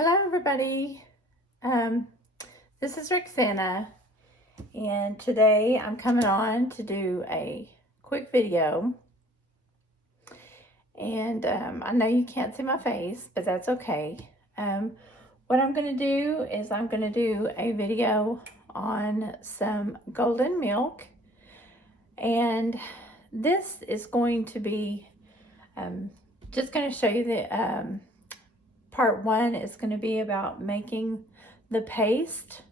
Hello everybody, this is Rexanna, and today I'm coming on to do a quick video, and I know you can't see my face, but that's okay. What I'm going to do is I'm going to do a video on some golden milk, and this is going to be just going to show you the part one is going to be about making the paste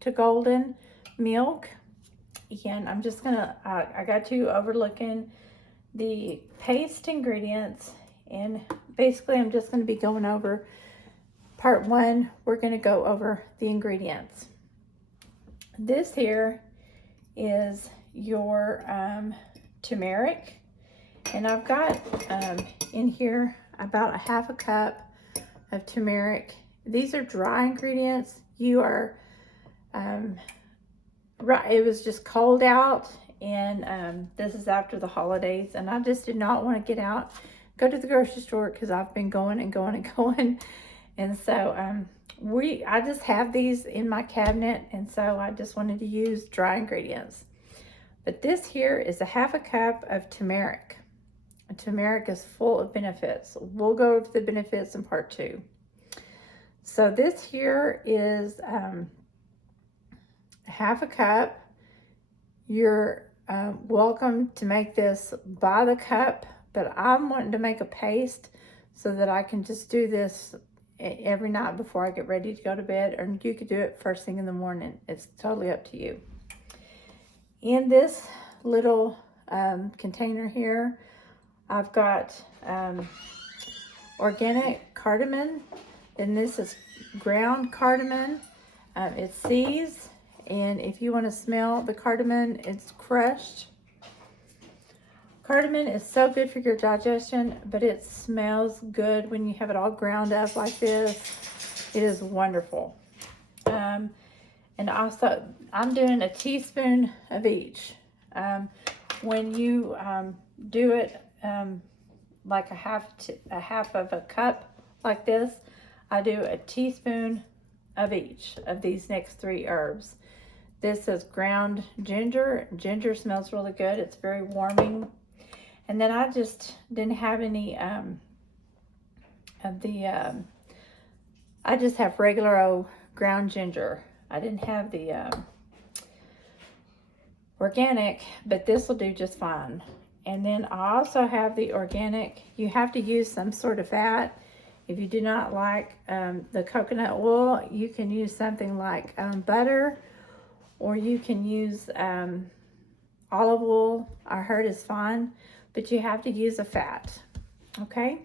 to golden milk. And I'm just gonna, I got you overlooking the paste ingredients, and basically I'm just gonna be going over part one. We're gonna go over the ingredients. This here is your turmeric, and I've got in here about a half a cup of turmeric. These are dry ingredients. You are right, it was just cold out, and this is after the holidays, and I just did not want to get out, go to the grocery store, because I've been going and going and going, and so I just have these in my cabinet, and so I just wanted to use dry ingredients. But this here is a half a cup of turmeric. And turmeric is full of benefits. We'll go over the benefits in part two. So this here is half a cup. You're welcome to make this by the cup, but I'm wanting to make a paste so that I can just do this every night before I get ready to go to bed, or you could do it first thing in the morning. It's totally up to you. In this little container here, I've got organic cardamom, and this is ground cardamom. It's seeds, and if you want to smell the cardamom, it's crushed. Cardamom is so good for your digestion, but it smells good when you have it all ground up like this. It is wonderful. And also, I'm doing a teaspoon of each. When you do it like a half of a cup like this, I do a teaspoon of each of these next three herbs. This is ground ginger. Ginger smells really good. It's very warming. And then I just didn't have any of the, I just have regular old ground ginger. I didn't have the organic, but this will do just fine. And then I also have the organic. You have to use some sort of fat. If you do not like the coconut oil, you can use something like butter, or you can use olive oil. I heard is fine, but you have to use a fat. Okay,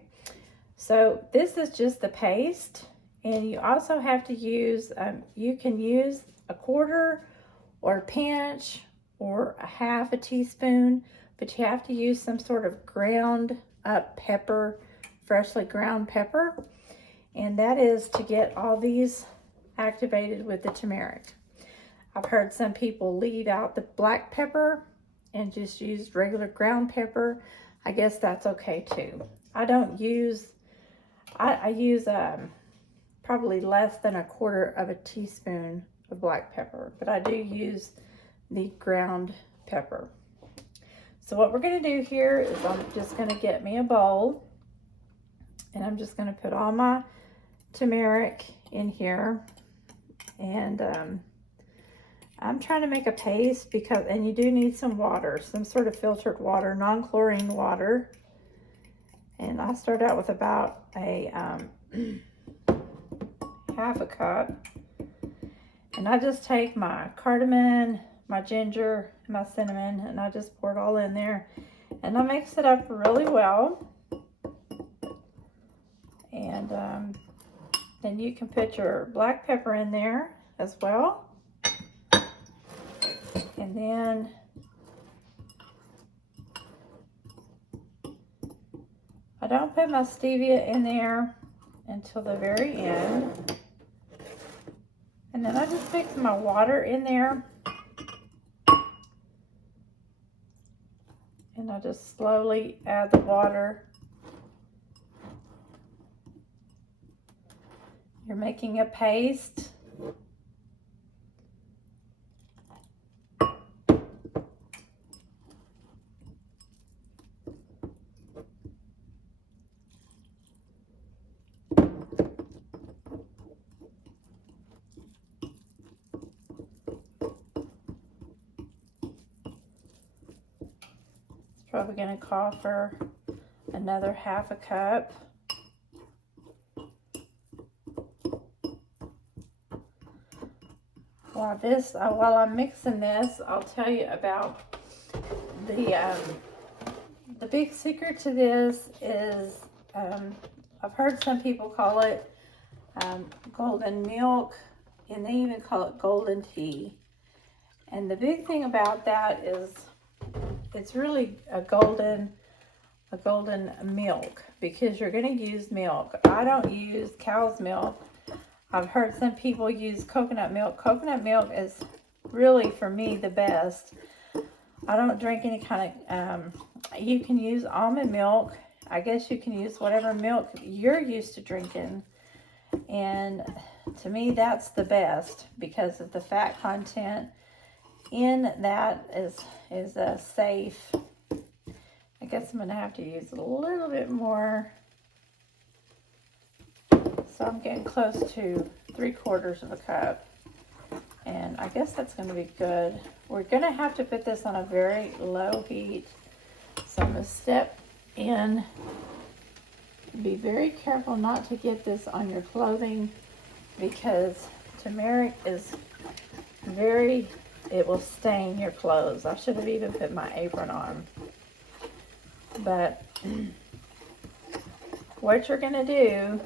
so this is just the paste, and you also have to use, you can use a quarter or a pinch or a half a teaspoon, but you have to use some sort of ground up pepper, freshly ground pepper, and that is to get all these activated with the turmeric. I've heard some people leave out the black pepper and just use regular ground pepper. I guess that's okay too. I don't use, I use probably less than a quarter of a teaspoon of black pepper, but I do use the ground pepper. So what we're going to do here is I'm just going to get me a bowl, and I'm just going to put all my turmeric in here, and I'm trying to make a paste because, and you do need some water, some sort of filtered water, non-chlorine water. And I start out with about a half a cup, and I just take my cardamom, my ginger, and my cinnamon, and I just pour it all in there, and I mix it up really well. And then you can put your black pepper in there as well. And then I don't put my stevia in there until the very end. And then I just mix my water in there. And I just slowly add the water. You're making a paste. Probably going to call for another half a cup. While I'm mixing this, I'll tell you about the big secret to this is I've heard some people call it golden milk, and they even call it golden tea. And the big thing about that is it's really a golden milk, because you're going to use milk. I don't use cow's milk. I've heard some people use coconut milk. Coconut milk is really, for me, the best. I don't drink any kind of, you can use almond milk. I guess you can use whatever milk you're used to drinking. And to me, that's the best because of the fat content in that is safe. I guess I'm going to have to use a little bit more. So I'm getting close to 3/4 of a cup. And I guess that's going to be good. We're going to have to put this on a very low heat. So I'm going to step in. Be very careful not to get this on your clothing, because turmeric is it will stain your clothes. I should have even put my apron on. But what you're going to do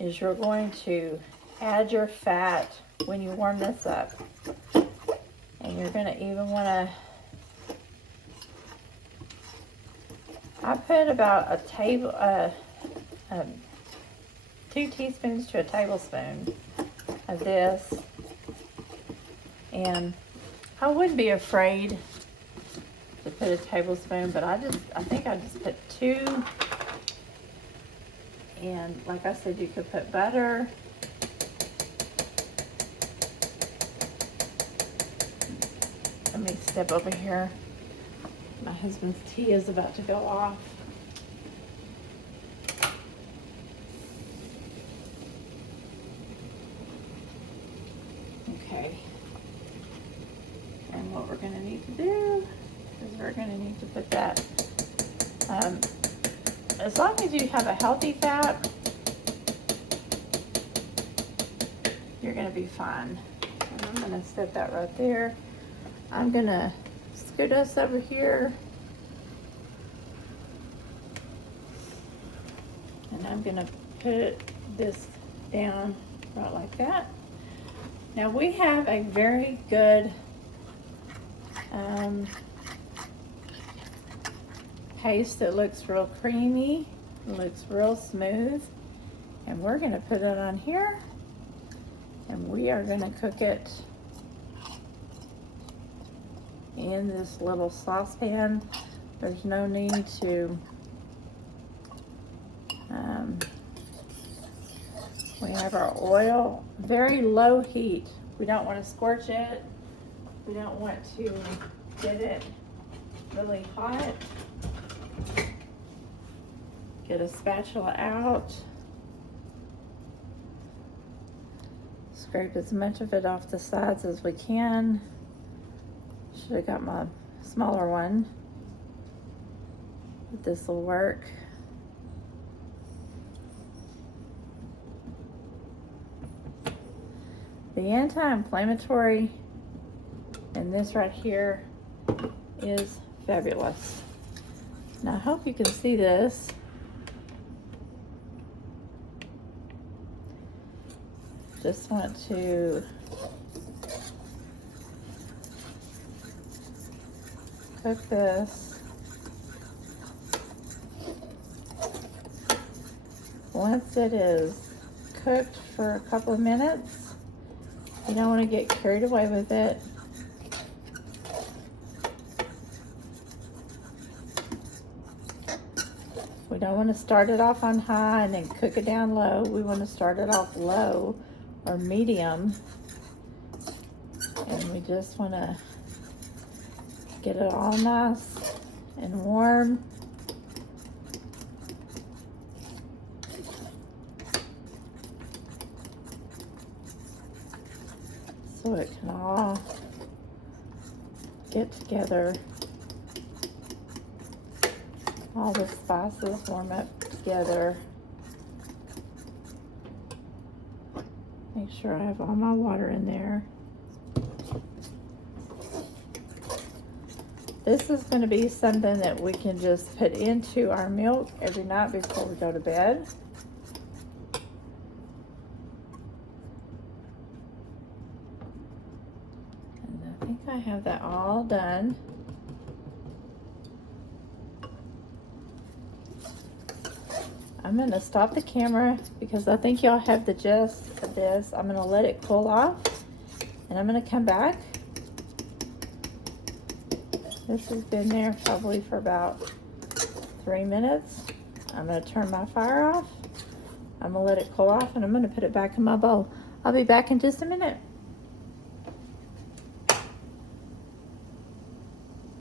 is you're going to add your fat when you warm this up. And you're going to even want to, I put about 2 teaspoons to a tablespoon of this. And I wouldn't be afraid to put a tablespoon, but I think I just put 2. And like I said, you could put butter. Let me step over here. My husband's tea is about to go off. Okay. And what we're going to need to do is we're going to need to put that, as long as you have a healthy fat, you're going to be fine. And I'm going to set that right there. I'm going to scoot us over here. And I'm going to put this down right like that. Now we have a very good paste that looks real creamy, it looks real smooth, and we're going to put it on here, and we are going to cook it in this little saucepan. There's no need to we have our oil, very low heat. We don't want to scorch it. We don't want to get it really hot. Get a spatula out. Scrape as much of it off the sides as we can. Should have got my smaller one, but this will work. The anti-inflammatory in this right here is fabulous. Now I hope you can see this. Just want to cook this. Once it is cooked for a couple of minutes, you don't want to get carried away with it. We don't want to start it off on high and then cook it down low. We want to start it off low or medium. And we just want to get it all nice and warm. So it can all get together. All the spices warm up together. Make sure I have all my water in there. This is going to be something that we can just put into our milk every night before we go to bed. And I think I have that all done. I'm going to stop the camera because I think y'all have the gist of this. I'm going to let it cool off and I'm going to come back. This has been there probably for about 3 minutes. I'm going to turn my fire off. I'm going to let it cool off and I'm going to put it back in my bowl. I'll be back in just a minute.